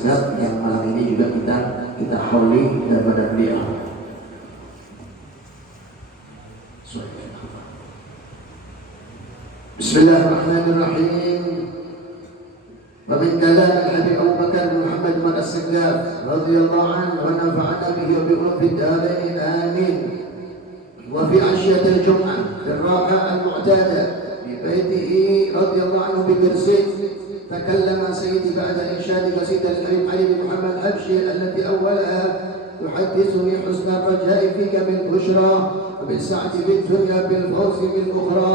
Asghar yang malam ini juga kita hauli daripada beliau. Bismillahirrahmanirrahim. ومن كلام الحبيب أبو بكر بن محمد بن السقاف رضي الله عنه ونفعنا به وبعلوم في الدارين آمين. وفي عشية الجمعة في الراحة المعتادة في بيته رضي الله عنه بكرسي تكلم سيدي بعد إنشاد قصيدة الحبيب علي بن محمد الحبشي التي أولها يحدثني حسن الرجاء فيك بالبشرى وبالسعة في الدنيا بالفوز بالأخرى.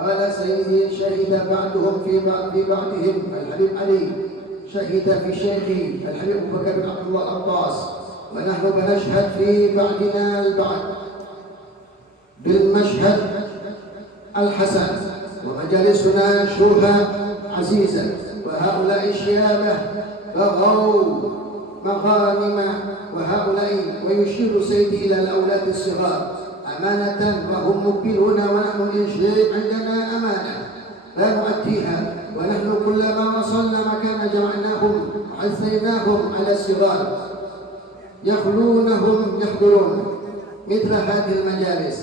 قال سيدي شهد بعضهم في بعضهم الحبيب علي شهد في شيخي الحبيب أبو بكر بن عبد الله العطاس ونحن بنشهد في بعضنا البعض بالمشهد الحسن ومجالسنا شوها عزيزة وهؤلاء الشيابة بغوا مغانم وهؤلاء ويشير سيدي إلى الأولاد الصغار أمانة وهم مقبلون ونحن إن شئ عندنا أمانة لا نؤديها ونحن كلما وصلنا مكان جمعناهم وحثيناهم على الصغار يخلونهم يحضرون مثل هذه المجالس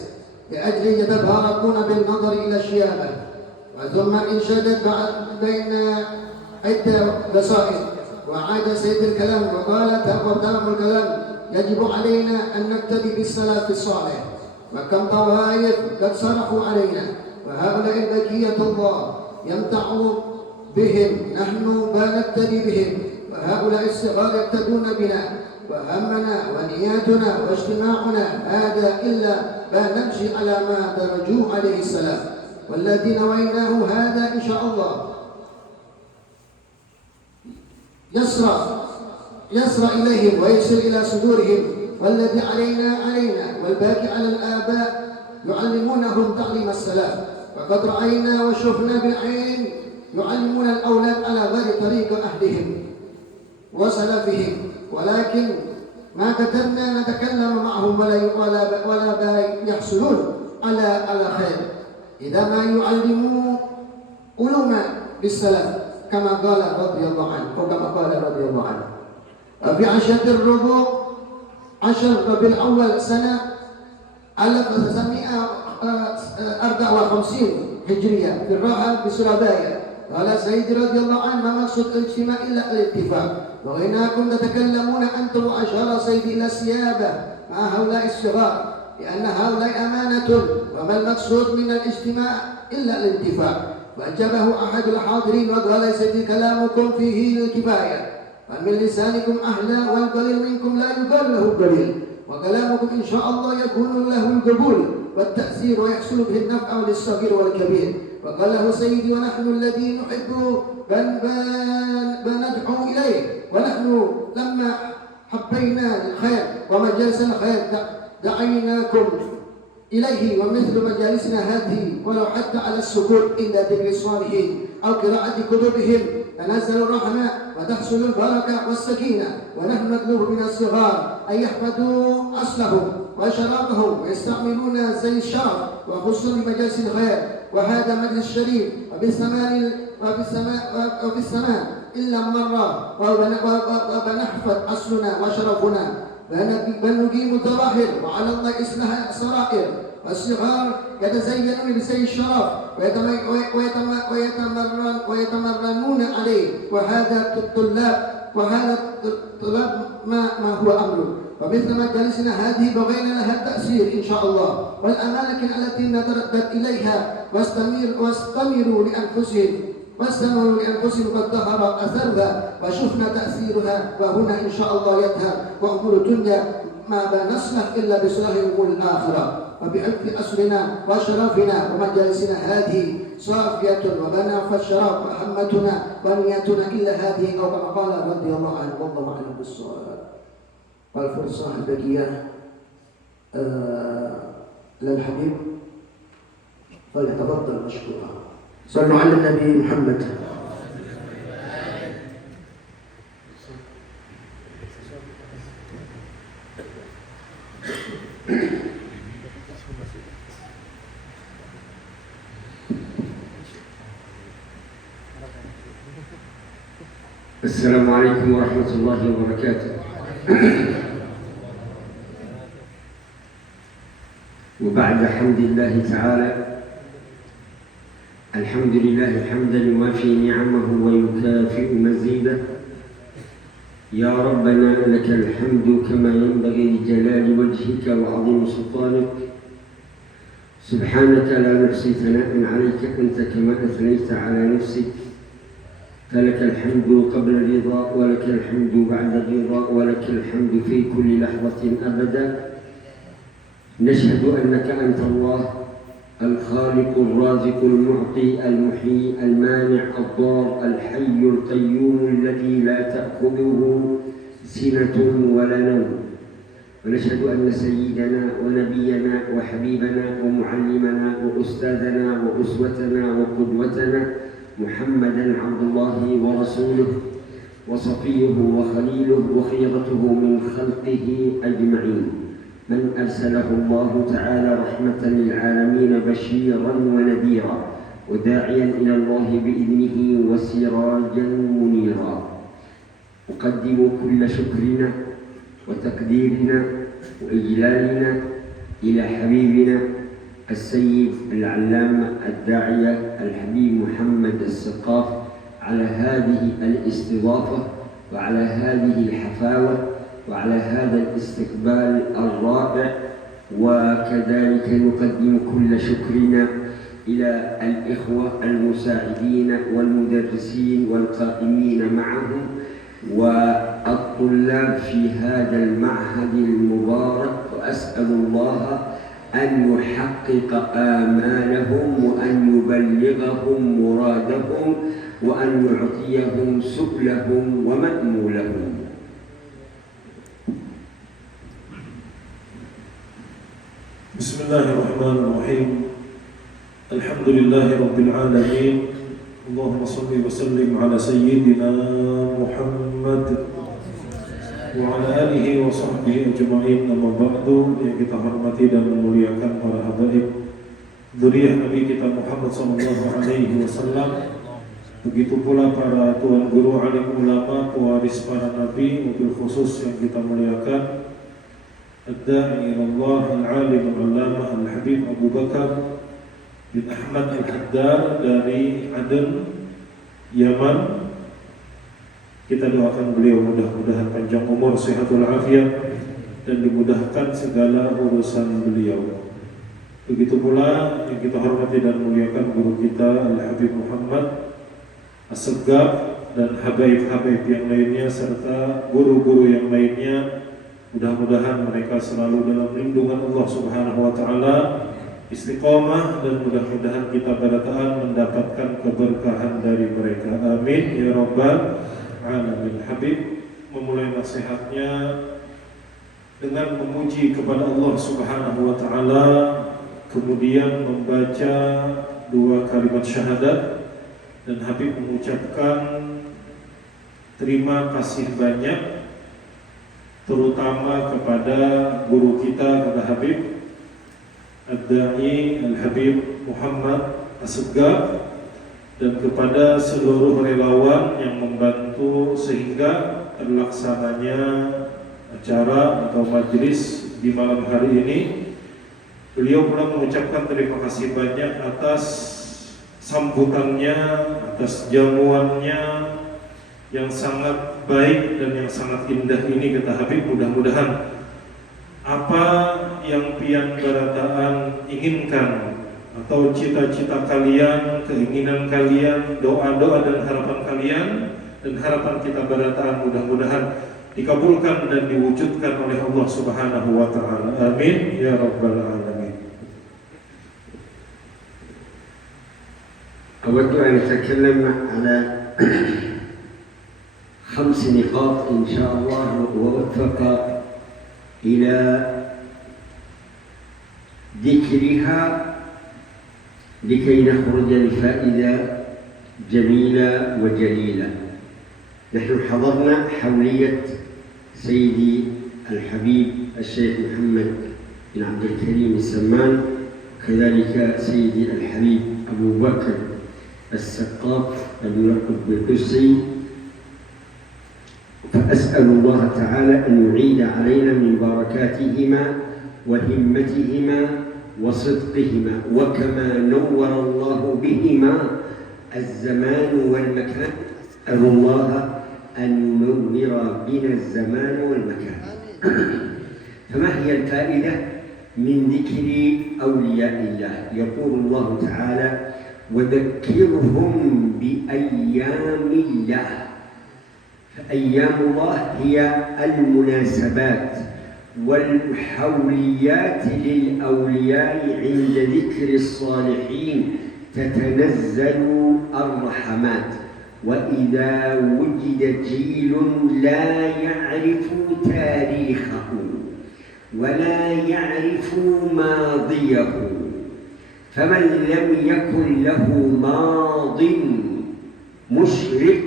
لأجل يتباركون بالنظر إلى الشيابة. وثم انشدت بين عدة قصائد وعاد سيد الكلام وقال تقدم الكلام يجب علينا أن نقتدي بالسلف الصالح وكم طوائف قد صرفوا علينا وهؤلاء البقية الله يمتع بهم نحن نقتدي بهم وهؤلاء الصغار يقتدون بنا وهمنا ونياتنا واجتماعنا هذا إلا ما نمشي على ما درجوه عليه السلام والذي نويناه هذا إن شاء الله يسرى إليهم ويصل إلى صدورهم والذي علينا والباقي على الآباء يعلمونهم تعليم السلام وقد رأينا وشفنا بالعين يعلمون الأولاد على غير طريق أهلهم وسلفهم ولكن ما قدرنا نتكلم معهم ولا يحصلون على خير إذا ما يعلموا علوما بالسلام كما قال رضي الله عنه وكما قال رضي الله عنه. في عشرة الربوع 10 ربيع الأول سنة 1954 هجرية في الراحة بسورابايا. قال سيدي رضي الله عنه ما مقصود الاجتماع إلا الاتفاق وغيناكم تتكلمون أنتم وأشار سيدي إلى السيابة مع هؤلاء الصغار لأن هؤلاء أمانة وما المقصود من الاجتماع إلا الاتفاق. وأجابه أحد الحاضرين وقال سيدي كلامكم فيه الكفاية ومن لسانكم أحلى والقليل منكم لا يقال له القليل وكلامكم إن شاء الله يكون له القبول والتأثير ويحصل به النفع للصغير والكبير. وقال له سيدي ونحن الذي نحب بندعو إليه ونحن لما حبينا الخير ومجالس الخير دعيناكم إليه ومثل مجالسنا هذه ولو حتى على السكوت إلا ذكر الصالحين أو قراءة كتبهم تنزل الرحمة وتحصل البركة والسكينة ونحن نطلب من الصغار أن يحفظوا أصلهم وشرابهم ويستعملون زي الشرف وخصوصا بمجالس الخير وهذا مجلس شريف وفي السماء إلا مرة وبنحفظ أصلنا وشرفنا بل نقيم الظواهر وعلى الله إصلاح السرائر والصغار يتزينون بزي الشرف ويتمرنون عليه وهذا الطلاب ما هو أمره. ومثل مجالسنا هذه بغينا لها التأثير إن شاء الله والأماكن التي نتردد إليها واستمروا لأنفسهم قد ظهر أثرها وشفنا تأثيرها وهنا إن شاء الله يظهر وأمور الدنيا ما بنصلح إلا بصلاح أمور الآخرة وبعفو أصلنا وشرفنا ومجالسنا هذه صافية وبنا فالشرف وحمتنا ونيتنا إلا هذه أو كما قال رضي الله عنه والله أعلم بالصواب. والفرصة البقية للحبيب فليتفضل مشكورا. صلوا على النبي محمد. السلام عليكم ورحمة الله وبركاته. وبعد حمد الله تعالى، الحمد لله حمدا يوافي نعمه ويكافئ مزيده. يا ربنا لك الحمد كما ينبغي لجلال وجهك وعظيم سلطانك. سبحانك لا نحصي ثناء عليك أنت كما أثنيت على نفسك، فلك الحمد قبل الرضا ولك الحمد بعد الرضا ولك الحمد في كل لحظة أبدا. نشهد أنك أنت الله الخالق الرازق المعطي المحيي المانع الضار الحي القيوم الذي لا تأخذه سنة ولا نوم. ونشهد أن سيدنا ونبينا وحبيبنا ومعلمنا وأستاذنا وأسوتنا وقدوتنا محمدا عبد الله ورسوله وصفيه وخليله وخيرته من خلقه أجمعين، من أرسله الله تعالى رحمة للعالمين بشيرا ونذيرا وداعيا إلى الله بإذنه وسراجا منيرا. أقدم كل شكرنا وتقديرنا وإجلالنا إلى حبيبنا السيد العلامة الداعية الحبيب محمد السقاف على هذه الاستضافة وعلى هذه الحفاوة وعلى هذا الاستقبال الرائع. وكذلك نقدم كل شكرنا إلى الإخوة المساعدين والمدرسين والقائمين معهم والطلاب في هذا المعهد المبارك، وأسأل الله أن يحقق آمالهم وأن يبلغهم مرادهم وأن يعطيهم سؤلهم ومأمولهم. بسم الله الرحمن الرحيم. الحمد لله رب العالمين. اللهم صل وسلم على سيدنا محمد وعلى alihi wa sahbihi ajma'in. Amma ba'du, yang kita hormati dan memuliakan para habaib dzurriyyah Nabi kita Muhammad sallallahu alaihi wasallam. Begitu pula para tuan guru, alim ulama, pewaris para nabi, mobil khusus yang kita muliakan Ad-Da'i ilallah al-alim al-allamah al-habib Abu Bakar bin Ahmad al-Haddar dari Aden, Yaman. Kita doakan beliau mudah-mudahan panjang umur, sehat walafiat, dan dimudahkan segala urusan beliau. Begitu pula yang kita hormati dan muliakan guru kita Al-Habib Muhammad As-Segaf dan habaib-habaib yang lainnya serta guru-guru yang lainnya. Mudah-mudahan mereka selalu dalam lindungan Allah Subhanahu wa taala, istiqomah, dan mudah-mudahan kita berataan mendapatkan keberkahan dari mereka. Amin ya rabbal alamin. Habib memulai nasihatnya dengan memuji kepada Allah Subhanahu wa taala, kemudian membaca dua kalimat syahadat, dan Habib mengucapkan terima kasih banyak terutama kepada guru kita, kata Habib Ad-Da'i Al-Habib Muhammad As-Segaf, dan kepada seluruh relawan yang membantu sehingga terlaksananya acara atau majelis di malam hari ini. Beliau pula mengucapkan terima kasih banyak atas sambutannya, atas jamuannya yang sangat baik dan yang sangat indah ini, kata Habib. Mudah-mudahan apa yang pian berataan inginkan atau cita-cita kalian, keinginan kalian, doa-doa dan harapan kalian dan harapan kita berataan mudah-mudahan dikabulkan dan diwujudkan oleh Allah Subhanahu wa taala. Amin ya rabbal alamin. أود أن أتكلم على 5 نقاط إن شاء الله، ووفق إلى ذكرها لكي نخرج لفائدة جميلة وجليلة. نحن حضرنا حولية سيدي الحبيب الشيخ محمد بن عبد الكريم السمان، كذلك سيدي الحبيب أبو بكر السقاف الملقب بالقسي، فأسأل الله تعالى أن يعيد علينا من بركاتهما وهمتهما وصدقهما، وكما نور الله بهما الزمان والمكان أسأل الله أن ينور بنا الزمان والمكان. فما هي الفائدة من ذكر أولياء الله؟ يقول الله تعالى: وذكرهم بأيام الله. فأيام الله هي المناسبات والحوليات للأولياء عند ذكر الصالحين تتنزل الرحمات. وإذا وجد جيل لا يعرف تاريخه ولا يعرف ماضيه، فمن لم يكن له ماض مشرق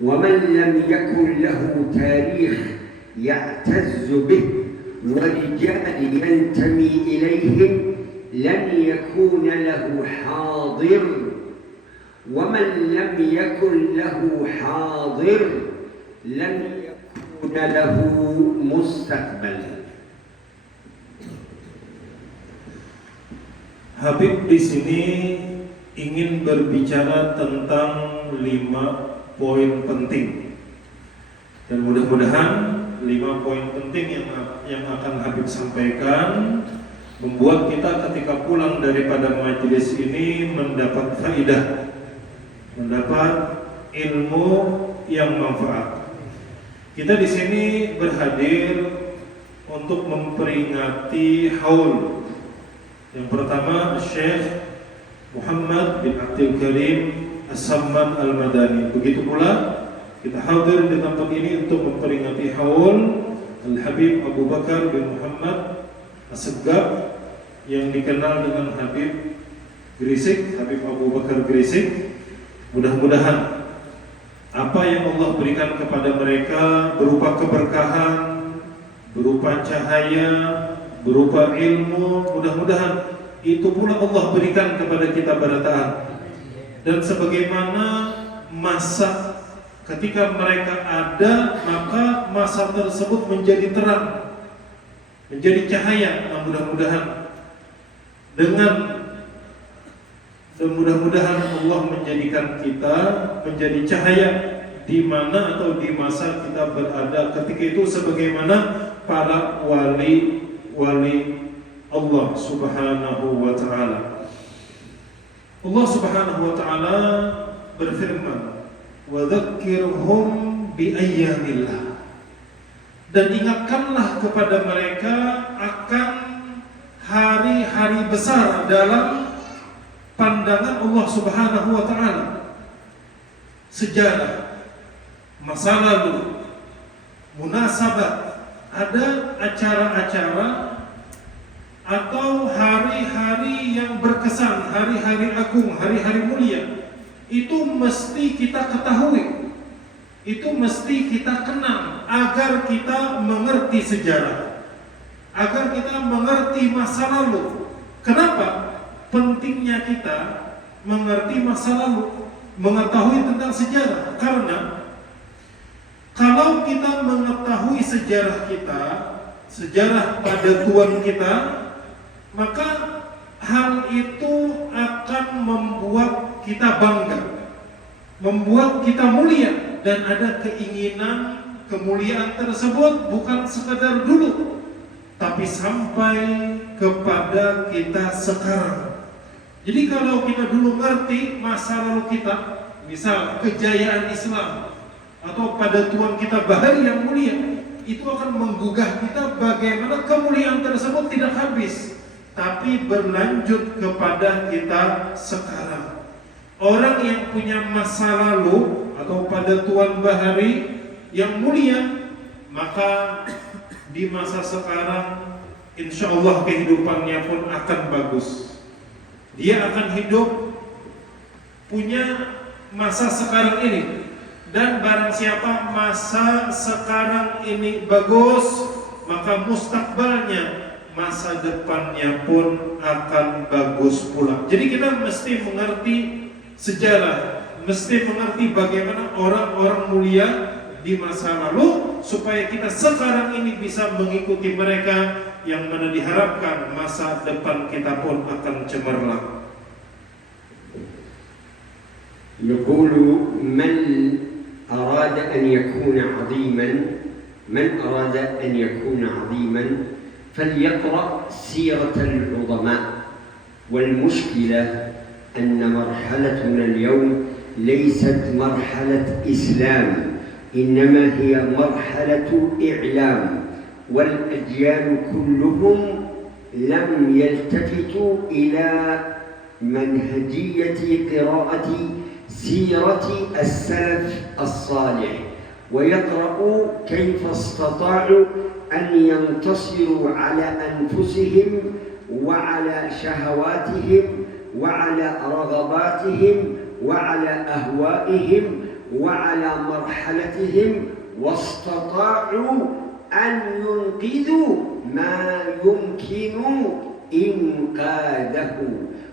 ومن لم يكن له تاريخ يعتز به ورجال ينتمي إليهم لن يكون له حاضر، ومن لم يكن له حاضر لن يكون له مستقبل. Habib di sini ingin berbicara tentang 5 poin penting, dan mudah-mudahan 5 poin penting yang akan Habib sampaikan membuat kita ketika pulang daripada majelis ini mendapat faidah, mendapat ilmu yang manfaat. Kita di sini berhadir untuk memperingati haul. Yang pertama, Syekh Muhammad bin Abdul Karim As-Samman Al-Madani. Begitu pula kita hadir di tempat ini untuk memperingati haul Al-Habib Abu Bakar bin Muhammad As-Segaf yang dikenal dengan Habib Gresik, Habib Abu Bakar Gresik. Mudah-mudahan apa yang Allah berikan kepada mereka berupa keberkahan, berupa cahaya, berupa ilmu, mudah-mudahan itu pula Allah berikan kepada kita barataan. Dan sebagaimana masa ketika mereka ada, maka masa tersebut menjadi terang, menjadi cahaya. Nah, mudah-mudahan Allah menjadikan kita menjadi cahaya di mana atau di masa kita berada ketika itu, sebagaimana para wali Allah Subhanahu wa ta'ala. Allah Subhanahu wa ta'ala berfirman: "Wa dzakkirhum bi ayyamillah." Dan ingatkanlah kepada mereka akan hari-hari besar dalam pandangan Allah Subhanahu wa ta'ala. Sejarah, masa lalu, munasabat, ada acara-acara atau hari-hari yang berkesan, hari-hari agung, hari-hari mulia, itu mesti kita ketahui, itu mesti kita kenal agar kita mengerti sejarah, agar kita mengerti masa lalu. Kenapa pentingnya kita mengerti masa lalu, mengetahui tentang sejarah? Karena kalau kita mengetahui sejarah kita, sejarah pada Tuhan kita, maka hal itu akan membuat kita bangga, membuat kita mulia, dan ada keinginan kemuliaan tersebut bukan sekedar dulu, tapi sampai kepada kita sekarang. Jadi kalau kita dulu ngerti masa lalu kita, misal kejayaan Islam atau pada Tuhan kita bahari yang mulia, itu akan menggugah kita bagaimana kemuliaan tersebut tidak habis, tapi berlanjut kepada kita sekarang. Orang yang punya masa lalu atau pada Tuhan bahari yang mulia, maka di masa sekarang insya Allah kehidupannya pun akan bagus. Dia akan hidup punya masa sekarang ini. Dan barang siapa masa sekarang ini bagus, maka mustakbalnya, masa depannya pun akan bagus pula. Jadi kita mesti mengerti sejarah, mesti mengerti bagaimana orang-orang mulia di masa lalu supaya kita sekarang ini bisa mengikuti mereka, yang mana diharapkan masa depan kita pun akan cemerlang. يقول من أراد أن يكون عظيما فليقرأ سيرة العظماء. والمشكلة أن مرحلتنا اليوم ليست مرحلة إسلام، إنما هي مرحلة إعلام، والأجيال كلهم لم يلتفتوا إلى منهجية قراءة سيرة السلف الصالح، ويقرأوا كيف استطاعوا أن ينتصروا على أنفسهم وعلى شهواتهم وعلى رغباتهم وعلى أهوائهم وعلى مرحلتهم، واستطاعوا أن ينقذوا ما يمكن إنقاذه.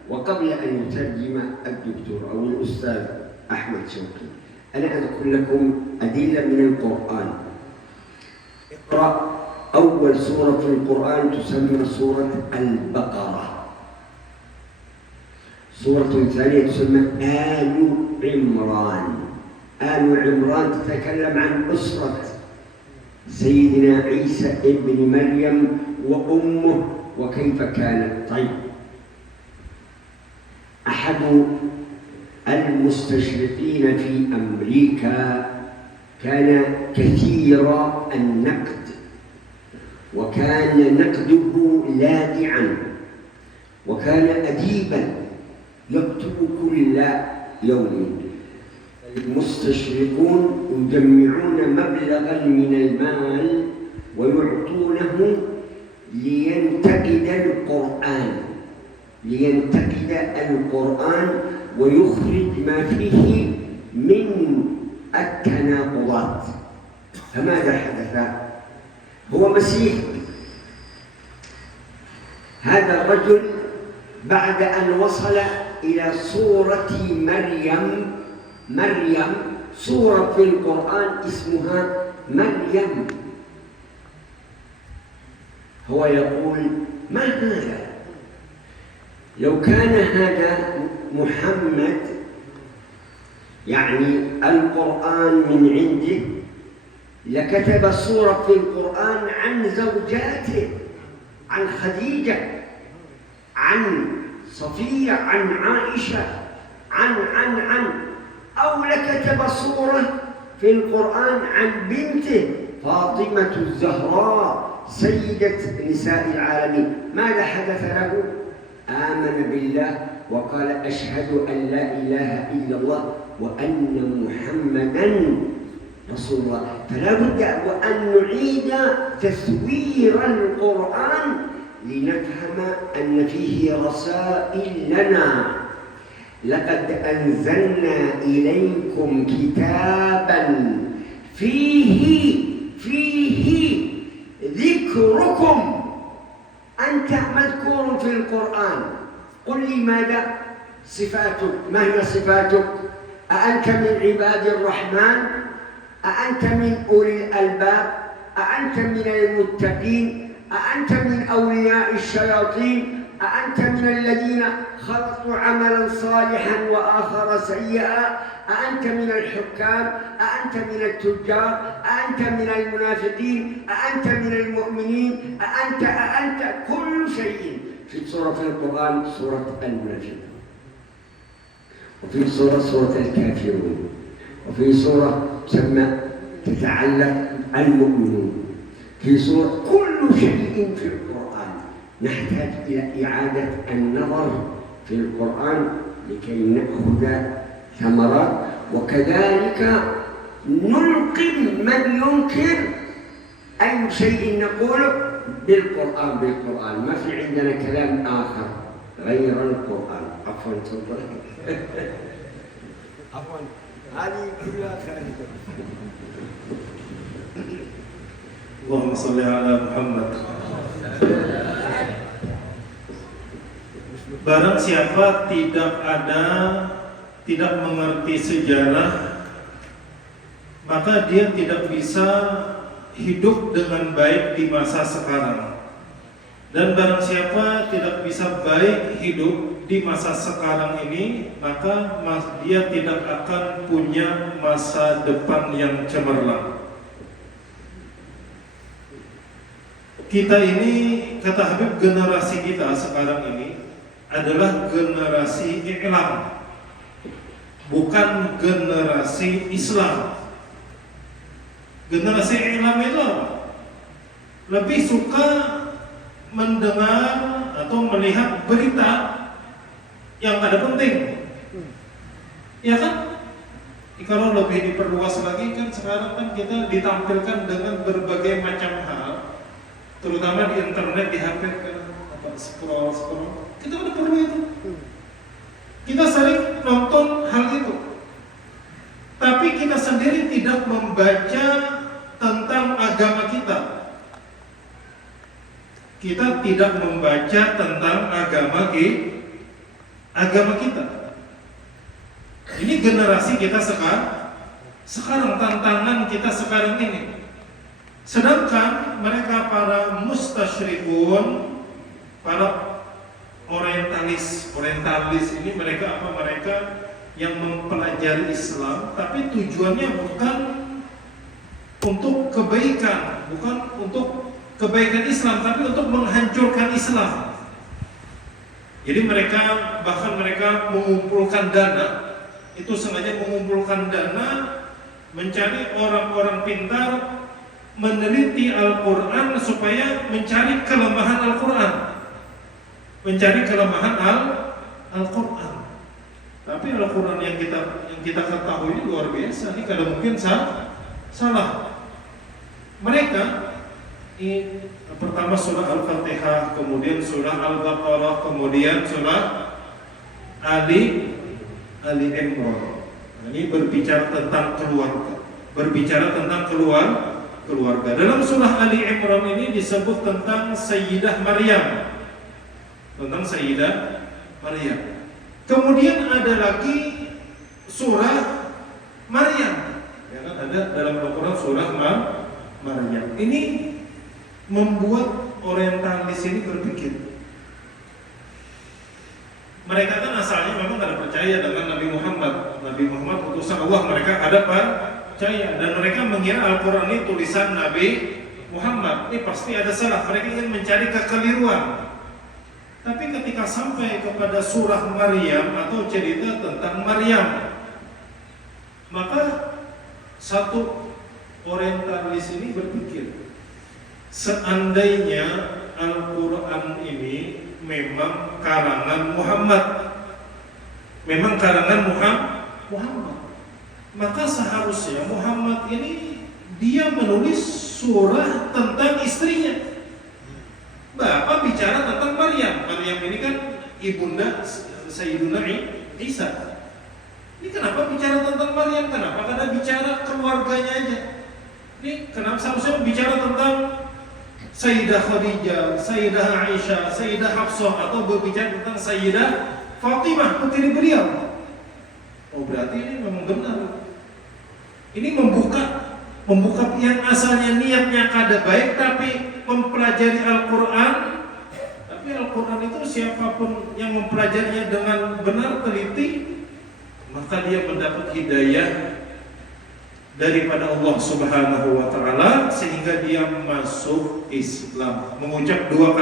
وقبل أن يترجم الدكتور أو الأستاذ أحمد شوقي، أنا أذكر لكم أدلة من القرآن. اقرأ أول سورة في القرآن تسمى سورة البقرة، سورة ثانية تسمى آل عمران. آل عمران تتكلم عن أسرة سيدنا عيسى ابن مريم وأمه وكيف كانت. طيب، أحد المستشرقين في أمريكا كان كثير النقد، وكان نقده لاذعا، وكان أديبا يكتب كل يوم. المستشرقون يجمعون مبلغا من المال ويعطونه لينتقد القرآن ويخرج ما فيه من التناقضات. فماذا حدث؟ هو مسيحي. هذا الرجل بعد أن وصل إلى سورة مريم، سورة في القرآن اسمها مريم، هو يقول ما هذا؟ لو كان هذا محمد يعني القرآن من عنده لكتب سورة في القرآن عن زوجاته، عن خديجة، عن صفية، عن عائشة، عن أو لكتب سورة في القرآن عن بنته فاطمة الزهراء سيدة نساء العالمين. ماذا حدث له؟ آمن بالله وقال أشهد أن لا إله إلا الله وأن محمدًا رسول الله. فلا بد وأن نعيد تثوير القرآن لنفهم أن فيه رسائل لنا. لقد أنزلنا إليكم كتابا فيه ذكركم، أنت مذكور في القرآن. قل لي ماذا صفاتك؟ ما هي صفاتك؟ أأنت من عباد الرحمن؟ أأنت من أولي الألباب؟ أأنت من المتقين؟ أأنت من أولياء الشياطين؟ أأنت من الذين خلطوا عملا صالحا وآخر سيئا؟ أأنت من الحكام؟ أأنت من التجار؟ أأنت من المنافقين؟ أأنت من المؤمنين؟ أأنت كل شيء. في سورة القرآن سورة المنافقين، وفي سورة الكافرون، وفي سورة تسمى تتعلق المؤمنون، في سورة كل شيء في القرآن. نحتاج إلى إعادة النظر في القرآن لكي نأخذ ثمرات، وكذلك نلقم من ينكر أي شيء نقوله بالقرآن. ما في عندنا كلام آخر غير القرآن. عفوا تفضل. عفوا هذه كلها خارجة. اللهم صل على محمد. Barang siapa tidak mengerti sejarah, maka dia tidak bisa hidup dengan baik di masa sekarang. Dan barang siapa tidak bisa baik hidup di masa sekarang ini, maka dia tidak akan punya masa depan yang cemerlang. Kita ini, kata Habib, generasi kita sekarang ini adalah generasi Islam, bukan generasi Islam. Generasi Islam itu apa? Lebih suka mendengar atau melihat berita yang ada penting, ya kan? Kalau lebih diperluas lagi kan sekarang kan kita ditampilkan dengan berbagai macam hal, terutama di internet, di HP kan, apa scroll. Kita udah perlu itu. Kita sering nonton hal itu, tapi kita sendiri tidak membaca tentang agama kita. Kita tidak membaca tentang agama kita. Ini generasi kita sekarang tantangan kita sekarang ini. Sedangkan mereka para mustasyrikun, para orientalis ini mereka apa? Mereka yang mempelajari Islam, tapi tujuannya bukan untuk kebaikan, bukan untuk kebaikan Islam, tapi untuk menghancurkan Islam. Jadi mereka mengumpulkan dana, itu sengaja mengumpulkan dana, mencari orang-orang pintar, meneliti Al-Quran supaya mencari kelemahan Al-Quran, Al-Quran. Tapi Al-Quran yang kita ketahui ini luar biasa. Ini kalau mungkin salah. Mereka pertama surah Al-Fatihah, kemudian surah Al-Baqarah, kemudian surah Ali Imran. Ini berbicara tentang keluarga. Dalam surah Ali Imran ini disebut tentang Sayyidah Maryam. Kemudian ada lagi surah Maryam. Ya kan, ada dalam Al-Quran surah Maryam. Ini membuat orientalis ini berpikir. Mereka kan asalnya memang tidak percaya dengan Nabi Muhammad utusan Allah. Mereka ada percaya, dan mereka mengira Al-Quran ini tulisan Nabi Muhammad. Ini pasti ada salah. Mereka ingin mencari kekeliruan. Tapi ketika sampai kepada surah Maryam atau cerita tentang Maryam, maka satu orientalis ini berpikir, seandainya Al-Quran ini memang karangan Muhammad, maka seharusnya Muhammad ini dia menulis surah tentang istrinya. Bapak bicara tentang Maryam. Maryam ini kan ibunda Sayyiduna Isa. Ini kenapa bicara tentang Maryam? Kenapa kada bicara keluarganya aja? Ini kenapa seharusnya bicara tentang Sayyidah Khadijah, Sayyidah Aisyah, Sayyidah Hafsah, atau berbicara tentang Sayyidah Fatimah, putri beliau? Oh, berarti ini memang benar. Ini membuka yang asalnya niatnya kada baik, tapi mempelajari Al-Quran. Tapi Al-Quran itu siapapun yang mempelajarinya dengan benar, teliti, maka dia mendapat hidayah daripada Allah Subhanahu wa Ta'ala, sehingga dia masuk Islam, mengucap dua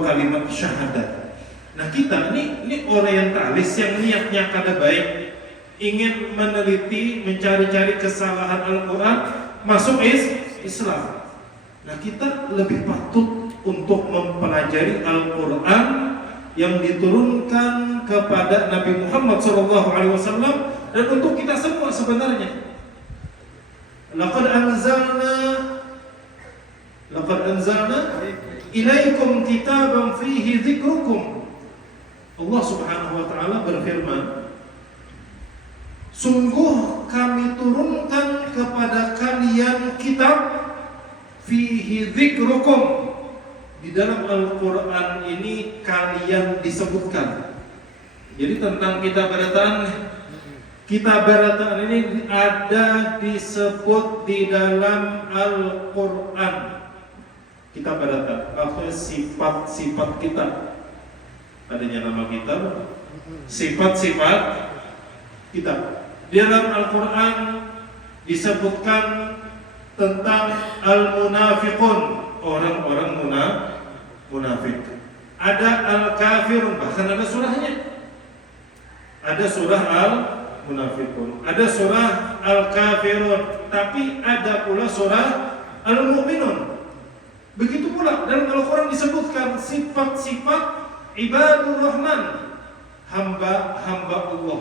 kalimat syahadat. Nah, kita ini orientalis yang niatnya kada baik, ingin meneliti, mencari-cari kesalahan Al-Quran, masuk Islam. Nah, kita lebih patut untuk mempelajari Al-Quran yang diturunkan kepada Nabi Muhammad SAW, dan untuk kita semua sebenarnya. Laqad anzalna ilaikum kitaban fihi dzikrukum. Allah Subhanahu wa Ta'ala berfirman, sungguh kami turunkan kepada kalian kitab fihi dzikrukum. Di dalam Al-Quran ini kalian disebutkan. Jadi tentang kita Kitabarataan ini ada disebut di dalam Al-Quran. Kitabarataan, maksudnya sifat-sifat kita. Adanya nama kita, sifat-sifat kita. Di dalam Al-Quran disebutkan tentang al-munafiqun, orang-orang munafik. Ada al-kafirun, bahkan ada surahnya. Ada surah al-munafiqun, ada surah al-kafirun, tapi ada pula surah al-mu'minun. Begitu pula dalam Al-Quran disebutkan sifat-sifat ibadur rahman, hamba-hamba Allah.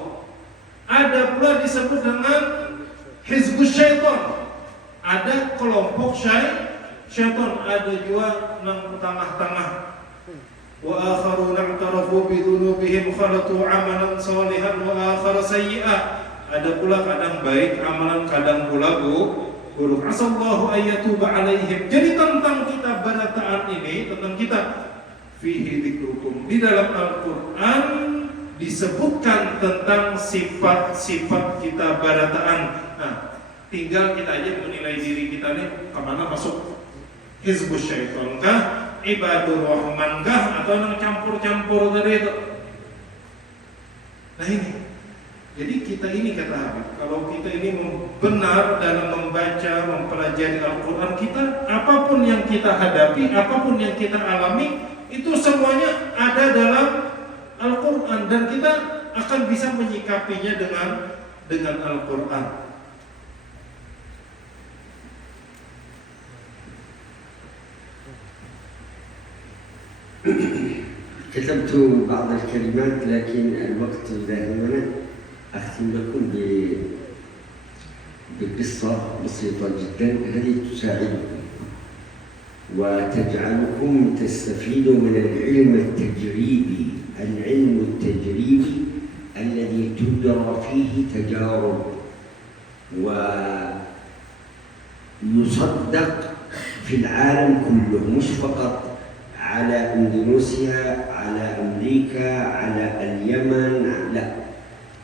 Ada pula disebut dengan hizbus syaitan, ada kelompok syaitan, ada juga yang tengah-tengah. Wa akharuna i'tarafu bi dzunubihim khalatu 'amalan shalihan wa akhar sayyi'a. Ada pula kadang baik amalan, kadang pula buruk. Asallahu ayyatuba 'alaihim. Jadi tentang kita barataan ini, tentang kita fihi dzikrukum, di dalam Al-Qur'an disebutkan tentang sifat-sifat kita barataan. Nah, tinggal kita aja menilai diri kita nih kemana masuk, hizbus syaitan kah, ibadur rahman kah, atau yang campur-campur tadi itu. Nah ini, jadi kita ini kata Habib, kalau kita ini benar dalam membaca, mempelajari Al-Quran, kita apapun yang kita hadapi, apapun yang kita alami, itu semuanya ada dalam Al-Quran, dan kita akan bisa menyikapinya dengan Al-Quran. كتبت بعض الكلمات لكن الوقت دائما أختم لكم بقصة بسيطة جدا. هذه تساعدكم وتجعلكم تستفيدوا من العلم التجريبي الذي تجرى فيه تجارب ويصدق في العالم كله، مش فقط على إندونيسيا، على أمريكا، على اليمن، لا.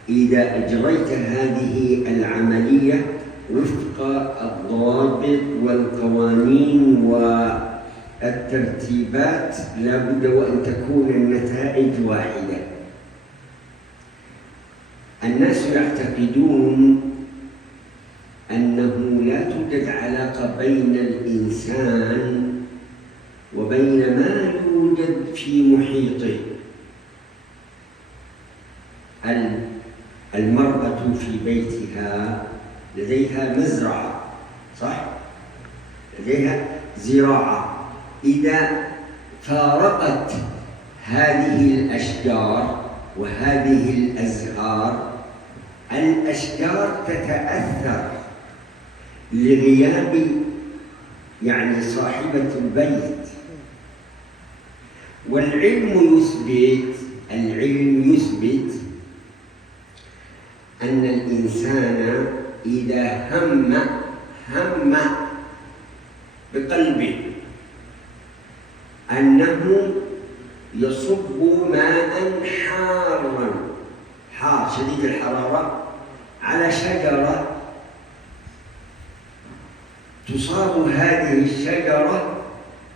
إذا أجريت هذه العملية وفق الضوابط والقوانين والترتيبات لابد وأن تكون النتائج واحدة. الناس يعتقدون أنه لا توجد علاقة بين الإنسان وبين ما يوجد في محيطه. المرأة في بيتها لديها مزرعة، صح؟ لديها زراعة. إذا فارقت هذه الأشجار وهذه الأزهار، الأشجار تتأثر لغياب يعني صاحبة البيت. والعلم يثبت أن الإنسان إذا هم بقلبه أنه يصب ماء حارا، حار شديد الحرارة، على شجرة، تصاب هذه الشجرة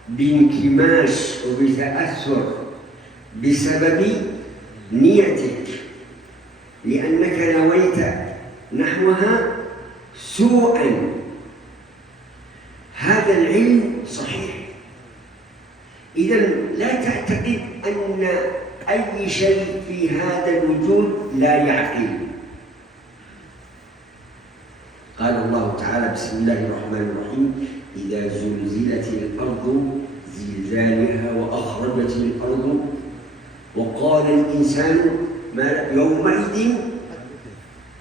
بانكماش وبتأثر بسبب نيتك، لأنك نويت نحوها سوءا. هذا العلم صحيح. إذا لا تعتقد أن أي شيء في هذا الوجود لا يعقل. قال الله تعالى: بسم الله الرحمن الرحيم: إذا زلزلت الأرض زلزالها وأخرجت الأرض وقال الإنسان يومئذ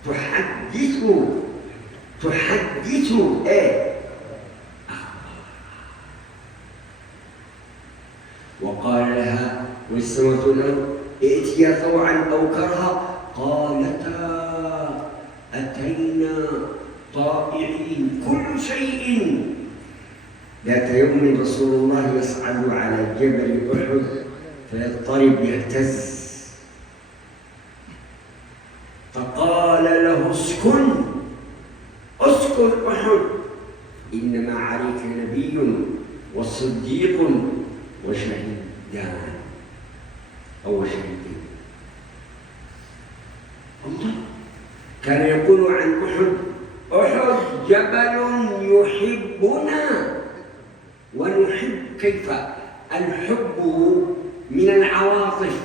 تحدث وقال لها والسماوات والأرض ائتيا طوعا أو كرها قالتا أتينا طائعين. كل شيء. ذات يوم رسول الله يصعد على جبل أحد فيضطرب يهتز، فقال له إنما عليك نبي وصديق وشهيدان أو شهيدين. الله كان يقول عن أحد: أحد جبل يحبنا ونحب. كيف؟ الحب من العواطف،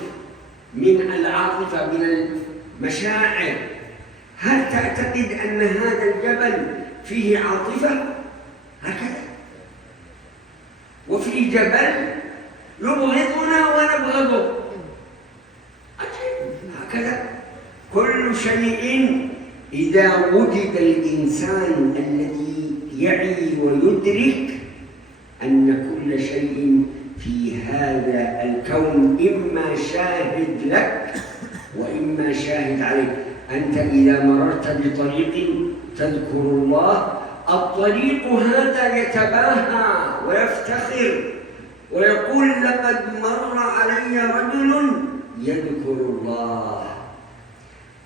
من العاطفة، من المشاعر. هل تعتقد أن هذا الجبل فيه عاطفة؟ هكذا. وفي جبل يبغضنا ونبغضه، هكذا. كل شيء إذا وجد الإنسان الذي يعي ويدرك أن كل شيء في هذا الكون إما شاهد لك وإما شاهد عليك. أنت إذا مررت بطريق تذكر الله، الطريق هذا يتباهى ويفتخر ويقول: لقد مر علي رجل يذكر الله.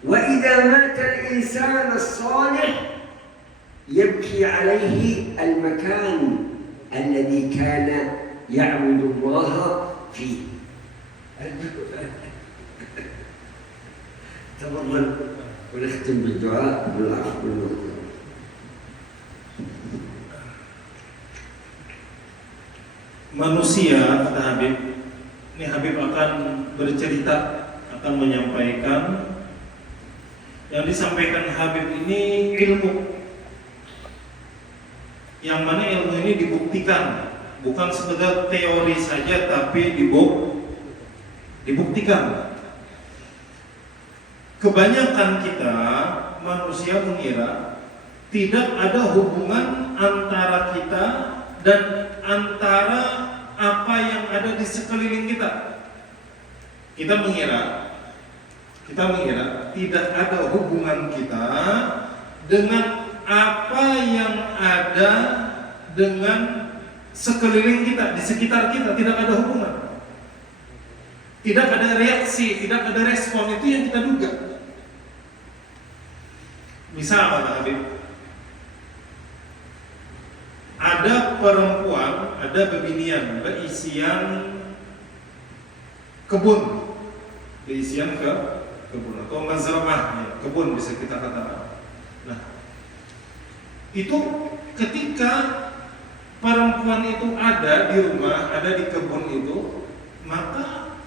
وإذا مات الإنسان الصالح يبكي عليه المكان الذي كان يعبد الله فيه. تفضل ونختم بالدعاء بالعفو والمغفرة. Manusia, kata Habib, ini Habib akan bercerita, akan menyampaikan. Yang disampaikan Habib ini ilmu, yang mana ilmu ini dibuktikan, bukan sekedar teori saja, tapi dibuktikan. Kebanyakan kita manusia mengira tidak ada hubungan antara kita dan antara apa yang ada di sekeliling kita. Kita mengira tidak ada hubungan kita dengan apa yang ada dengan sekeliling kita, di sekitar kita. Tidak ada hubungan, tidak ada reaksi, tidak ada respon. Itu yang kita duga. Misal kata Habib, ada perempuan, ada bebinian berisian kebun, berisian kebun atau mazramah, ya, kebun bisa kita katakan. Nah, itu ketika perempuan itu ada di rumah, ada di kebun itu, maka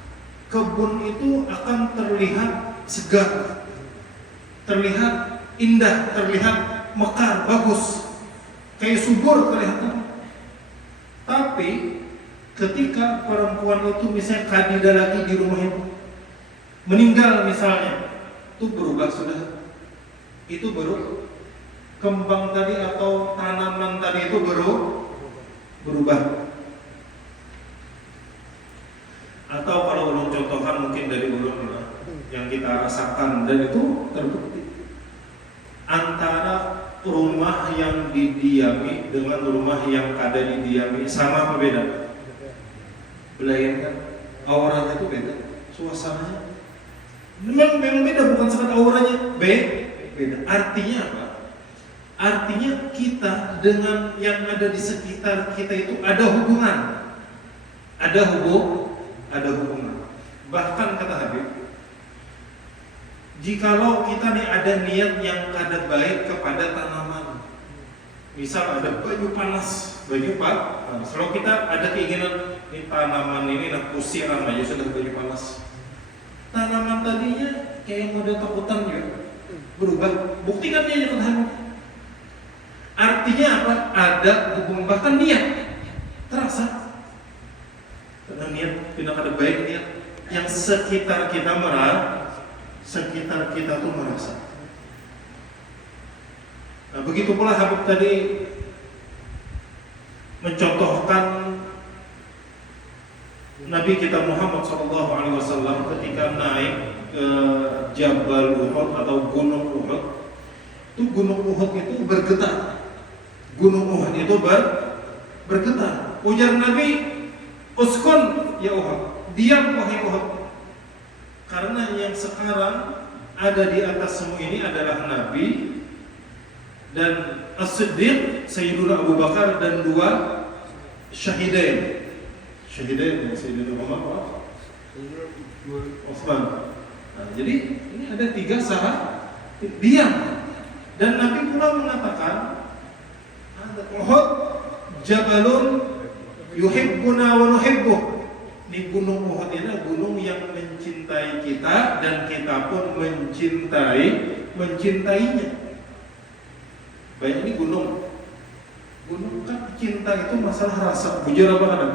kebun itu akan terlihat segar, terlihat indah, terlihat mekar, bagus, kayak subur kelihatan. Tapi ketika perempuan itu misalnya kadida lagi di rumah itu, meninggal misalnya, itu berubah sudah. Itu baru kembang tadi atau tanaman tadi itu berubah. Atau kalau ulun contohkan mungkin dari ulun yang kita rasakan, dan itu terbukti. Antara rumah yang didiami dengan rumah yang kada didiami sama apa beda? Belayan kan? Auranya itu beda, suasananya memang beda, bukan sekadar auranya beda. Artinya apa? Artinya kita dengan yang ada di sekitar kita itu ada hubungan, ada hubungan. Bahkan kata Habib, jikalau kita nih ada niat yang kada baik kepada tanaman, misal ada baju panas, kalau kita ada keinginan ini tanaman ini nak kusiram aja sudah baju panas, tanaman tadinya kayak model takutan juga berubah. Buktikan dia kata Habib. Artinya apa? Ada hubungan, bahkan niat terasa. Karena niat tidak ada baik, niat yang sekitar kita tuh merasa. Nah, begitu pula Habib tadi mencontohkan Nabi kita Muhammad SAW ketika naik ke Jabal Uhud atau Gunung Uhud. Itu Gunung Uhud itu bergetar. Gunung Uhud itu bergetar. Ujar Nabi, "Uskun ya Uhud, diam wahai Uhud." Karena yang sekarang ada di atas semua ini adalah Nabi, dan As-Siddiq, Sayyiduna Abu Bakar, dan 2 syahidain. Syahidain yang Sayyidina Umar, Utsman. Nah, jadi ini ada 3 sahabat diam. Dan Nabi pula mengatakan, Uhud jabalun yuhibbuna wa nuhibbuh. Di gunung Uhud ini gunung yang mencintai kita dan kita pun mencintainya. Baik, ini gunung kan cinta itu masalah rasa. Bujur apa ada?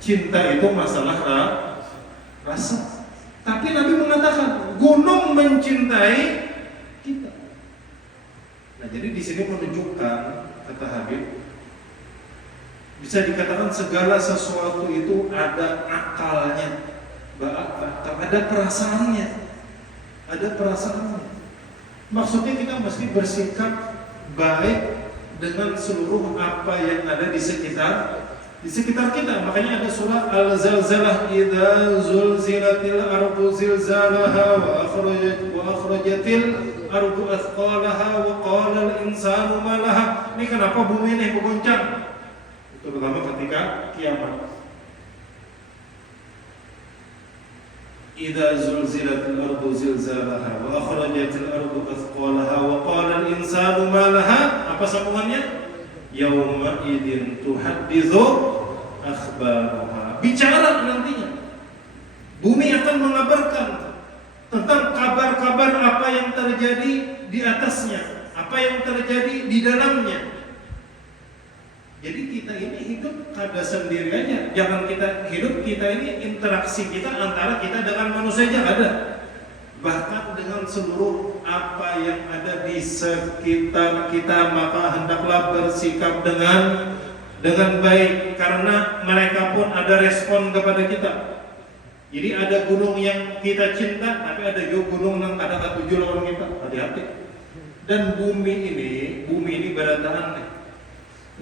Cinta itu masalah rasa. Tapi Nabi mengatakan gunung mencintai kita. Nah, jadi di sini menunjukkan, kata Habib, bisa dikatakan segala sesuatu itu ada akalnya, ada perasaannya. Maksudnya kita mesti bersikap baik dengan seluruh apa yang ada di sekitar kita. Makanya ada surah Al-Zalzalah, idza zulzilatil ardu zilzalaha wa akhrajatil ardu athqalaha wa qala al-insanu ma laha. Ini kenapa bumi ini bergoncang? Terutama ketika kiamat. Idza zulzilatil ardu zilzalaha wa akhrajatil ardu athqalaha wa qala al-insanu ma laha. Apa sambungannya? Yauma idzin tuhadditsu akhbaraha. Bicara nantinya. Bumi akan mengabarkan tentang kabar-kabar apa yang terjadi di atasnya, apa yang terjadi di dalamnya. Jadi kita ini hidup kada sendiri aja. Jangan kita hidup, kita ini interaksi kita antara kita dengan manusia aja ada. Bahkan dengan seluruh apa yang ada di sekitar kita, maka hendaklah bersikap dengan baik, karena mereka pun ada respon kepada kita. Jadi ada gunung yang kita cinta, tapi ada juga gunung yang kadang tuju lawan kita. Hati-hati. Dan bumi ini berantakan nih.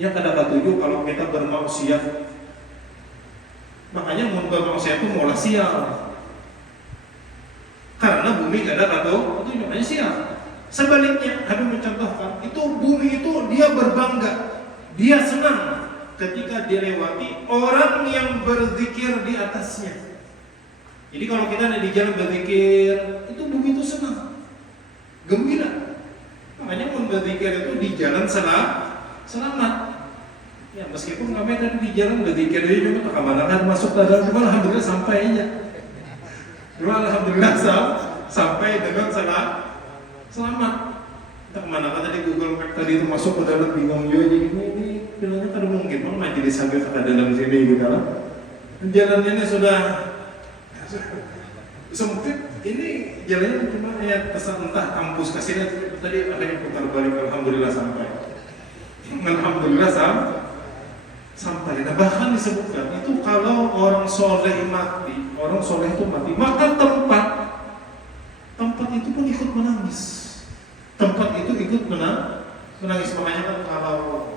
Yang kadang tuju kalau kita bermaksiat. Makanya mau bermaksiat itu mulai sial. Karena bumi gak ada atau itu namanya sial. Sebaliknya, kami mencontohkan, itu bumi itu dia berbangga, dia senang ketika dilewati orang yang berzikir di atasnya. Jadi kalau kita di jalan berzikir, itu bumi itu senang, gembira. Makanya mau berzikir itu di jalan selamat. Ya meskipun kami tadi di jalan berzikir itu cuma kemana-mana masuk dalam, cuma alhamdulillah sampai aja. Alhamdulillah sampai dengan selamat. Entah kemana kan tadi Google Map tadi itu masuk ke dalam, bingung juga jadi ini bilangnya kan mungkin mau majelis sampai ke dalam sini gitu lah. Jalan ini sudah sempit, ini jalannya cuma ya kesan entah kampus ke sini tadi ada yang putar balik. Alhamdulillah sampai. Sampai. Nah bahkan disebutkan itu kalau orang soleh itu mati, maka tempat itu pun ikut menangis. Tempat itu ikut menangis. Makanya kan kalau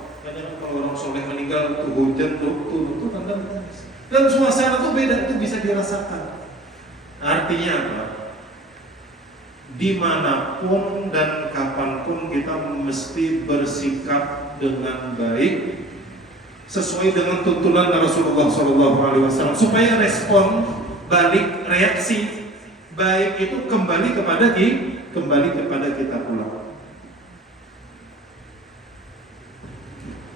orang soleh meninggal itu hujan tuh tanda menangis. Dan suasana itu beda, itu bisa dirasakan. Artinya apa? Dimanapun dan kapanpun kita mesti bersikap dengan baik sesuai dengan tuntunan Rasulullah SAW supaya respon balik, reaksi baik itu kembali kepada kita pula.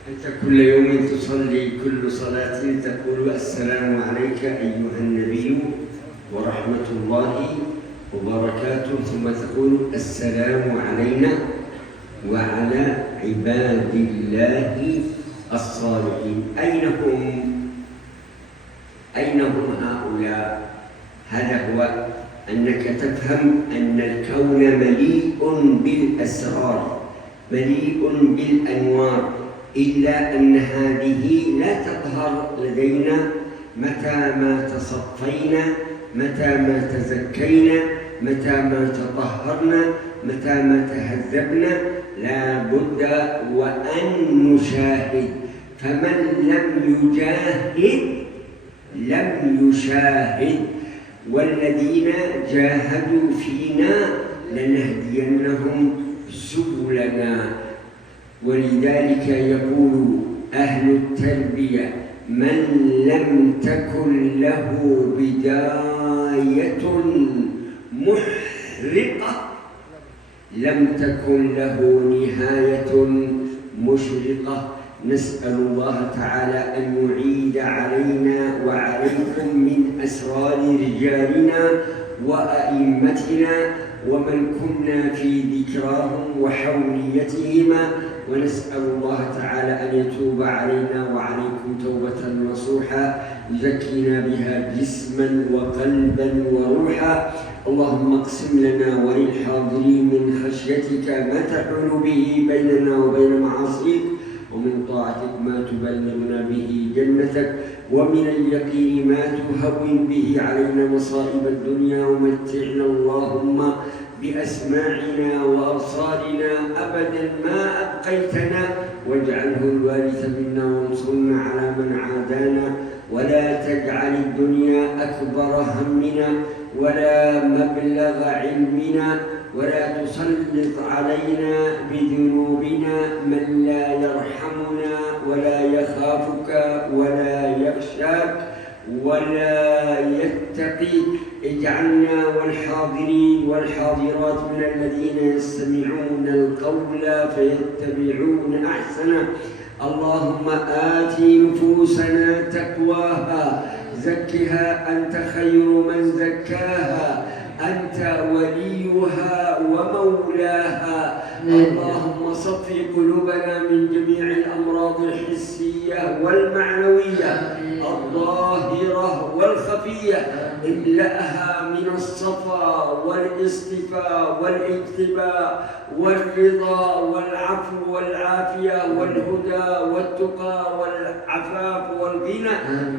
أنت كل يوم تصلي كل صلاة تقول السلام عليك أيها النبي ورحمة الله وبركاته، ثم تقول السلام علينا وعلى عباد الله الصالحين. أين هم هؤلاء؟ هذا هو أنك تفهم أن الكون مليء بالأسرار، مليء بالأنوار، إلا أن هذه لا تظهر لدينا متى ما تصفينا، متى ما تزكينا، متى ما تطهرنا، متى ما تهذبنا. لا بد وأن نشاهد، فمن لم يجاهد لم يشاهد. والذين جاهدوا فينا لنهدينهم سبلنا. ولذلك يقول أهل التربية: من لم تكن له بداية محرقة لم تكن له نهاية مشرقة. نسأل الله تعالى أن يعيد علينا وعليكم من أسرار رجالنا وأئمتنا ومن كنا في ذكراهم وحوليتهما، ونسأل الله تعالى أن يتوب علينا وعليكم توبة نصوحا يزكينا بها جسما وقلبا وروحا. اللهم اقسم لنا وللحاضرين من خشيتك ما تحول به بيننا وبين معاصيك، ومن طاعتك ما تبلغنا به جنتك، ومن اليقين ما تهون به علينا مصائب الدنيا، ومتعنا اللهم بأسماعنا وأبصارنا أبدا ما أبقيتنا، واجعله الوارث منا وانصرنا على من عادانا، ولا تجعل الدنيا أكبر همنا ولا مبلغ علمنا، ولا تسلط علينا بذنوبنا من لا يرحمنا ولا يخافك ولا يخشاك ولا يتقيك. اجعلنا والحاضرين والحاضرات من الذين يستمعون القول فيتبعون أحسنه. اللهم آت نفوسنا تقواها، زكها أنت خير من زكاها، أنت وليها ومولاها. اللهم صفي قلوبنا من جميع الأمراض الحسية والمعنوية الظاهرة والخفية، املأها من الصفا والاصطفاء والاجتباء والرضا والعفو والعافية والهدى والتقى والعفاف والغنى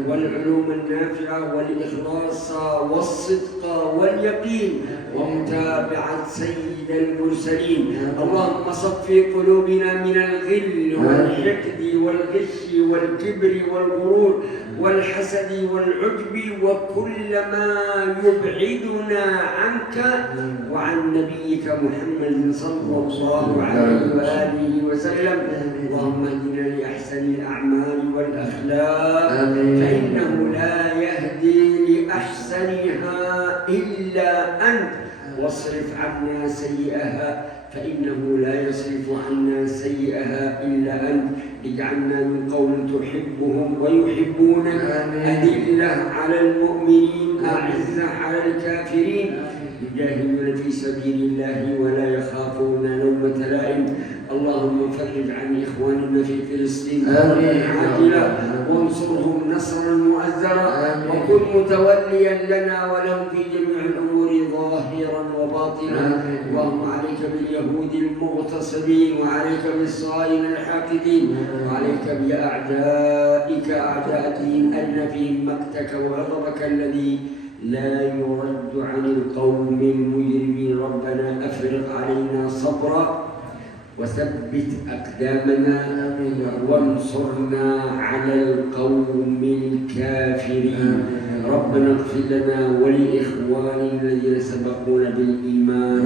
والعلوم النافعة والإخلاص والصدق واليقين ومتابعة سيد المرسلين. اللهم صفي قلوبنا من الغل والحقد والغش والكبر والغرور والحسد والعجب وكل ما يبعدنا عنك وعن نبيك محمد صلى الله عليه وآله وسلم. اللهم اهدنا لأحسن الأعمال والأخلاق فإنه لا يهدي لأحسنها إلا أنت، واصرف عنا سيئها فإنه لا يصرف عنا سيئها إلا أنت. اجعلنا من قوم تحبهم ويحبونك، أذلة على المؤمنين أعزة على الكافرين، يجاهدون في سبيل الله ولا يخافون لومة لائم. اللهم فرج عن إخواننا في فلسطين عاجلا وانصرهم نصرا مؤزرا، وكن متوليا لنا ولهم في جميع الأمور ظاهرا وباطنا. اللهم عليك باليهود المغتصبين، وعليك بالصائن الحاقدين، وعليك بأعدائك أعداء الدين أن فيهم مقتك وغضبك الذي لا يرد عن القوم المجرمين. ربنا أفرغ علينا صبرا وثبت أقدامنا وانصرنا على القوم الكافرين. ربنا اغفر لنا ولإخواننا الذين سبقونا بالإيمان،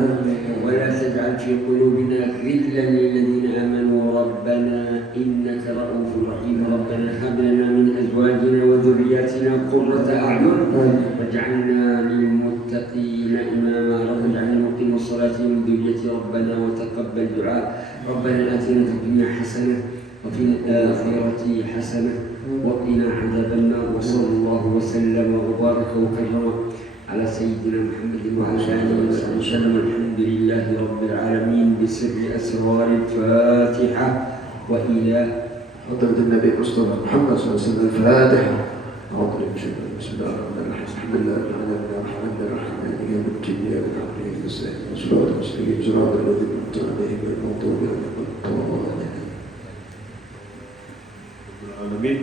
ولا تجعل في قلوبنا غلا للذين آمنوا ربنا إنك رؤوف رحيم. ربنا هب لنا من أزواجنا وذرياتنا قرة أعين واجعلنا للمتقين إماما. رب اجعلنا مقيم الصلاة من ذريتي ربنا وتقبل دعاء. ربنا آتنا في الدنيا حسنة وفي الآخرة حسنة وقنا عذاب النار. وصلى الله وسلم وبارك وكرم على سيدنا محمد وعلى آله وصحبه وسلم. الحمد لله رب العالمين بسر أسرار الفاتحة وإلى حضرة النبي المصطفى محمد صلى الله عليه وسلم. الفاتحة. بسم الله الرحمن الرحيم. الحمد لله رب العالمين الرحمن الرحيم يوم الدين إياك نعبد وإياك نستعين صراط المستقيم صراط الذين أنعمت عليهم غير المغضوب عليهم ولا الضالين.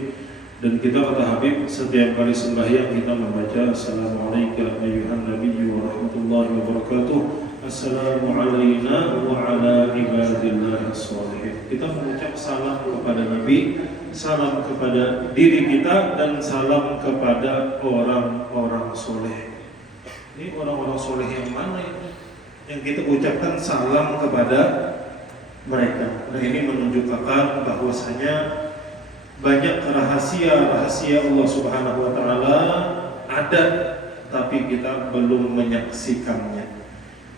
Dan kita kata Habib, setiap kali sembahyang kita membaca Assalamualaikum ayyuhan nabiyyu wa rahmatullahi wa barakatuh, Assalamu alayna wa ala ibadillahi sholihin. Kita mengucap salam kepada Nabi, salam kepada diri kita, dan salam kepada orang-orang soleh. Ini orang-orang soleh yang mana ini? Yang kita ucapkan salam kepada mereka. Nah, ini menunjukkan bahwasanya banyak rahasia-rahasia Allah Subhanahu wa taala ada, tapi kita belum menyaksikannya.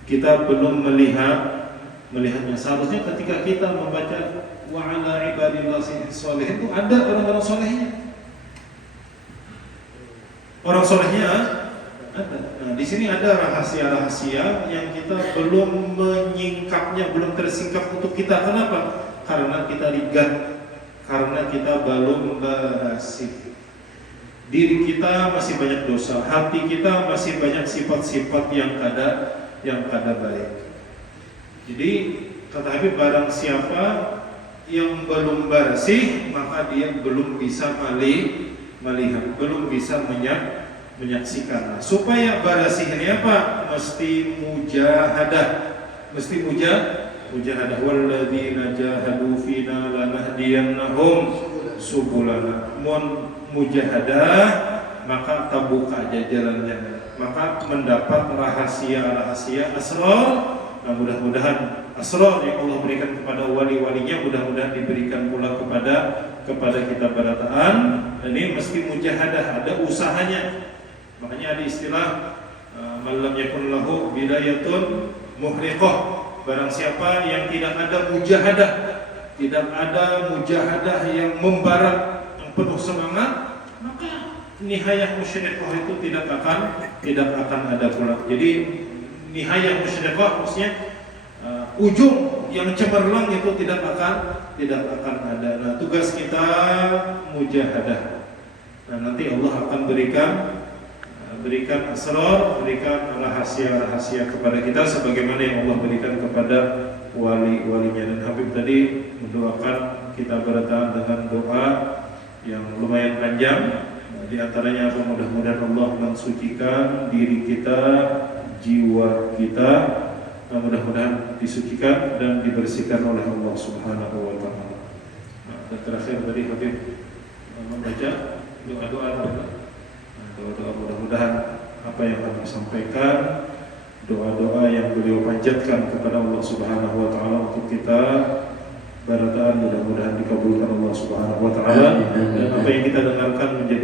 Kita belum melihatnya. Seharusnya ketika kita membaca wa ala ibadillahi sholihin itu ada orang-orang solehnya. Orang solehnya ada. Nah, di sini ada rahasia-rahasia yang kita belum menyingkapnya, belum tersingkap untuk kita. Kenapa? Karena kita ligat, karena kita belum bersih. Diri kita masih banyak dosa, hati kita masih banyak sifat-sifat yang kada baik. Jadi kata Habib, barang siapa yang belum bersih maka dia belum bisa melihat, belum bisa menyaksikan. Nah, supaya bersih ini apa? Mesti mujahadah. Mesti mujahadah. Walladzina jahadu fina lanahdiyannahum subulana. Mun mujahadah maka terbuka aja jalannya, maka mendapat rahasia-rahasia asrar. Nah, mudah-mudahan asrar yang Allah berikan kepada wali-walinya mudah-mudahan diberikan pula kepada kita barataan. Dan ini mesti mujahadah, ada usahanya. Makanya ada istilah malam yakun lahu bidayatun muhriqah. Barang siapa yang tidak ada mujahadah, tidak ada mujahadah yang membara, yang penuh semangat, maka nihayah musyriqah itu tidak akan ada pula. Jadi nihayah musyriqah maksudnya ujung yang cemerlang itu tidak akan ada. Nah, tugas kita mujahadah. Nah, nanti Allah akan berikan asrar, berikan rahasia-rahasia kepada kita sebagaimana yang Allah berikan kepada wali-walinya. Dan Habib tadi mendoakan kita bertahan dengan doa yang lumayan panjang. Di antaranya apa? Mudah-mudahan Allah mensucikan diri kita, jiwa kita. Nah, mudah-mudahan disucikan dan dibersihkan oleh Allah Subhanahu wa taala. Nah, dan terakhir tadi Habib membaca doa-doa. Doa-doa mudah-mudahan apa yang kami sampaikan, doa-doa yang beliau panjatkan kepada Allah Subhanahu wa taala untuk kita barataan, mudah-mudahan dikabulkan Allah Subhanahu wa taala, dan apa yang kita dengarkan menjadi